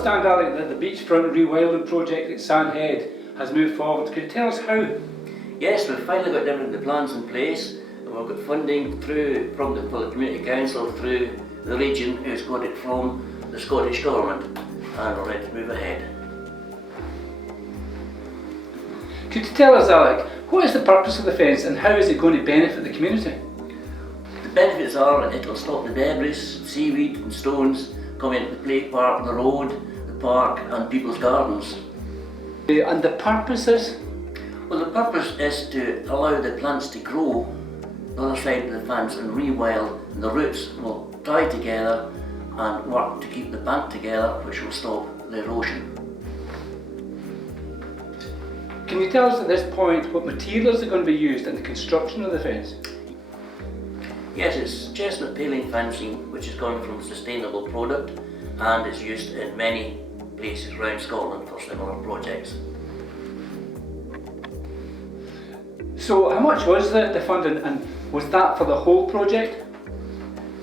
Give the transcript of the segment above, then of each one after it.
understand, Alec, that the beachfront rewilding project at Sandhead has moved forward. Could you tell us how? Yes, we've finally got the plans in place, and we've got funding through from the Community Council through the region who's got it from the Scottish Government, and we're ready to move ahead. Could you tell us, Alec, what is the purpose of the fence and how is it going to benefit the community? The benefits are that it'll stop the debris, seaweed and stones coming into the play park, the road, the park and people's gardens. And the purpose is? Well, the purpose is to allow the plants to grow the other side of the fence and rewild, and the roots will tie together and work to keep the bank together, which will stop the erosion. Can you tell us at this point what materials are going to be used in the construction of the fence? Yes, it's chestnut paling fencing, which is coming from a sustainable product, and it's used in many places around Scotland for similar projects. So how much was the funding, and was that for the whole project?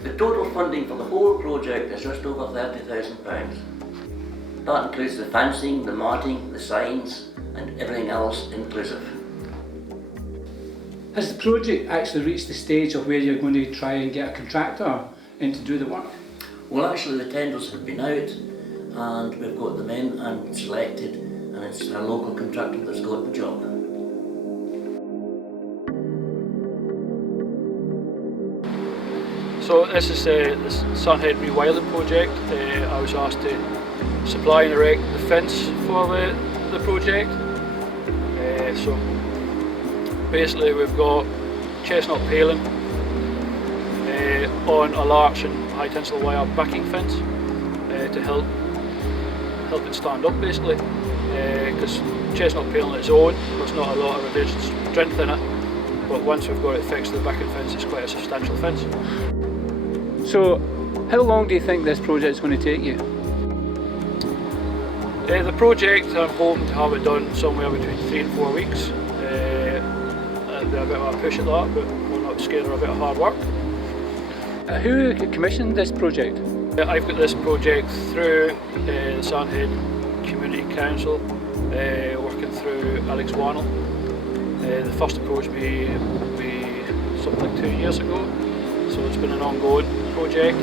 The total funding for the whole project is just over £30,000. That includes the fencing, the marting, the signs and everything else inclusive. Has the project actually reached the stage of where you're going to try and get a contractor in to do the work? Well, actually the tenders have been out and we've got them in and selected, and it's a local contractor that's got the job. So this is the Sandhead Rewilding project. I was asked to supply and erect the fence for the project. So basically we've got chestnut paling on a larch and high tensile wire backing fence to help it stand up basically, because chestnut paling on its own, there's not a lot of revision strength in it, but once we've got it fixed to the backing fence, it's quite a substantial fence. So how long do you think this project is going to take you? The project, I'm hoping to have it done somewhere between 3 and 4 weeks. And a bit of a push at that, but we're not scared of a bit of hard work. Who commissioned this project? I've got this project through the Sandhead Community Council, working through Alex Wannell. The first approached me something like 2 years ago, so it's been an ongoing project.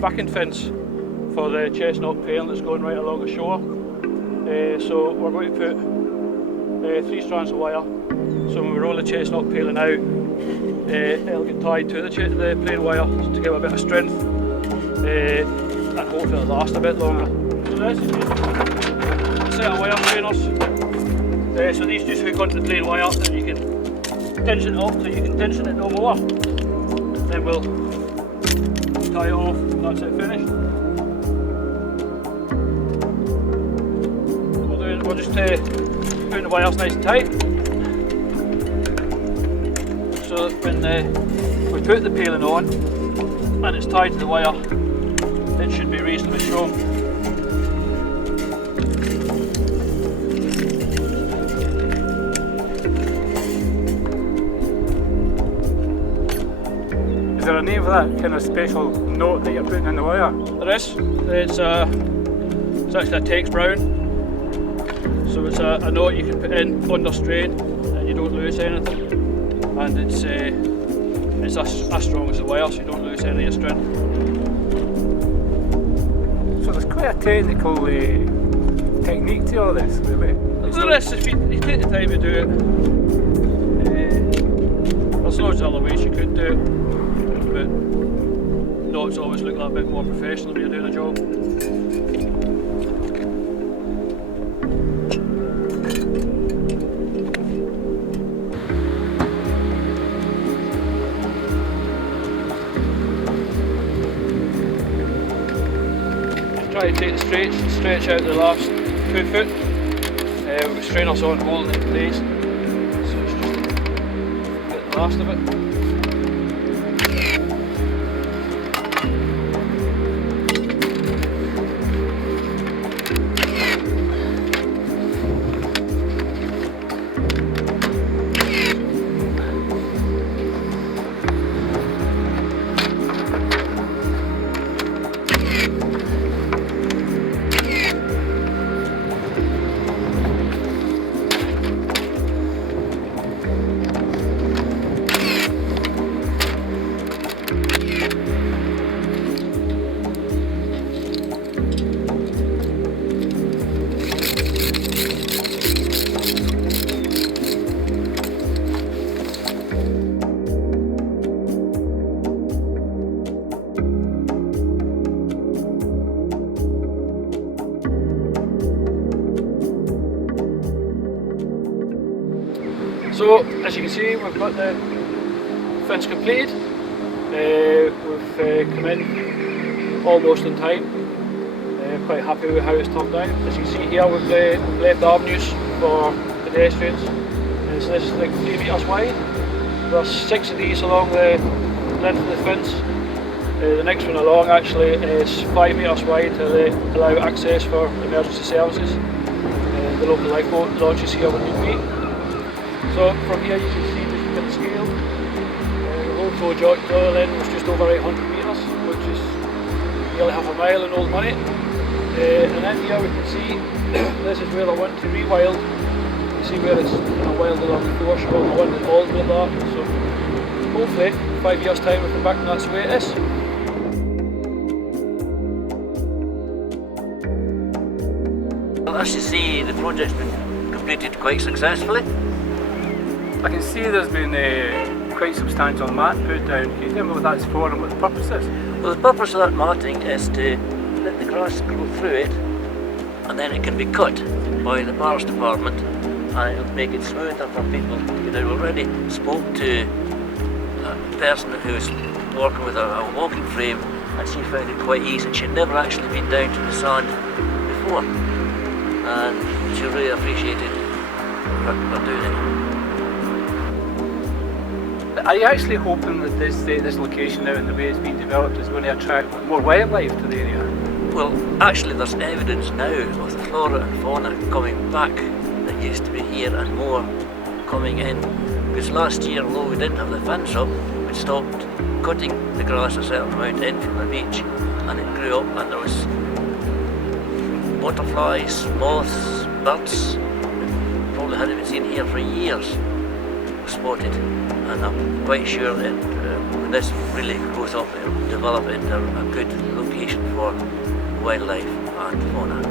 backing fence for the chestnut pale that's going right along the shore. So we're going to put 3 strands of wire. So when we roll the chestnut paling out, it'll get tied to the plain wire to give a bit of strength, and hopefully it'll last a bit longer. So this is a set of wire trainers. So these just hook onto the plain wire, and you can tension it off till you can tension it no more. Then we'll tie it off, and that's it finished. We're just putting the wires nice and tight, so that when we put the paling on and it's tied to the wire, it should be reasonably strong. Is there a name for that kind of special note that you're putting in the wire? There is. It's actually a Tex Brown. So it's a knot you can put in under strain and you don't lose anything. And it's as strong as the wire, so you don't lose any of your strength. So there's quite a technical technique to all this, really. There is, if you take the time to do it. There's loads of other ways you could do it, but knots always look a little bit more professional when you're doing a job. Try to take the stretch out the last 2 foot. We've got strainers on holding it in place, so it's just get the last of it. So as you can see, we've got the fence completed. We've come in almost on time. Quite happy with how it's turned out. As you can see here, we've left avenues for pedestrians. So this is like 3 metres wide. There's 6 of these along the length of the fence. The next one along actually is 5 metres wide to allow access for emergency services. The local lifeboat launches here when need be. So from here you can see just a bit of scale. The whole project to the other end was just over 800 metres, which is nearly half a mile in old money. And then here we can see this is where they want to rewild. You see where it's wild along the foreshore, the one that all with that. So hopefully 5 years time we'll come back and that's the way it is. Well, as you see, the project's been completed quite successfully. I can see there's been quite substantial mat put down. Can you tell me what that's for and what the purpose is? Well, the purpose of that matting is to let the grass grow through it, and then it can be cut by the bars department, and it'll make it smoother for people. I've already spoke to a person who's working with a walking frame, and she found it quite easy. She'd never actually been down to the sand before, and she really appreciated for doing it. Are you actually hoping that this location now and the way it's been developed is going to attract more wildlife to the area? Well, actually there's evidence now of the flora and fauna coming back that used to be here and more coming in. Because last year, although we didn't have the fence up, we stopped cutting the grass a certain amount in from the beach, and it grew up, and there was butterflies, moths, birds, probably hadn't been seen here for years, spotted, and I'm quite sure that when this really goes up, it'll develop into a good location for wildlife and fauna.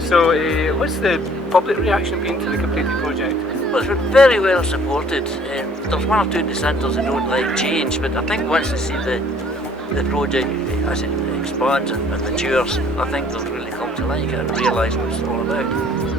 So what's the public reaction been to the completed project? Well, it's been very well supported. There's one or two dissenters who don't like change, but I think once they see the project as it expands and matures, I think they'll really come to like it and realise what it's all about.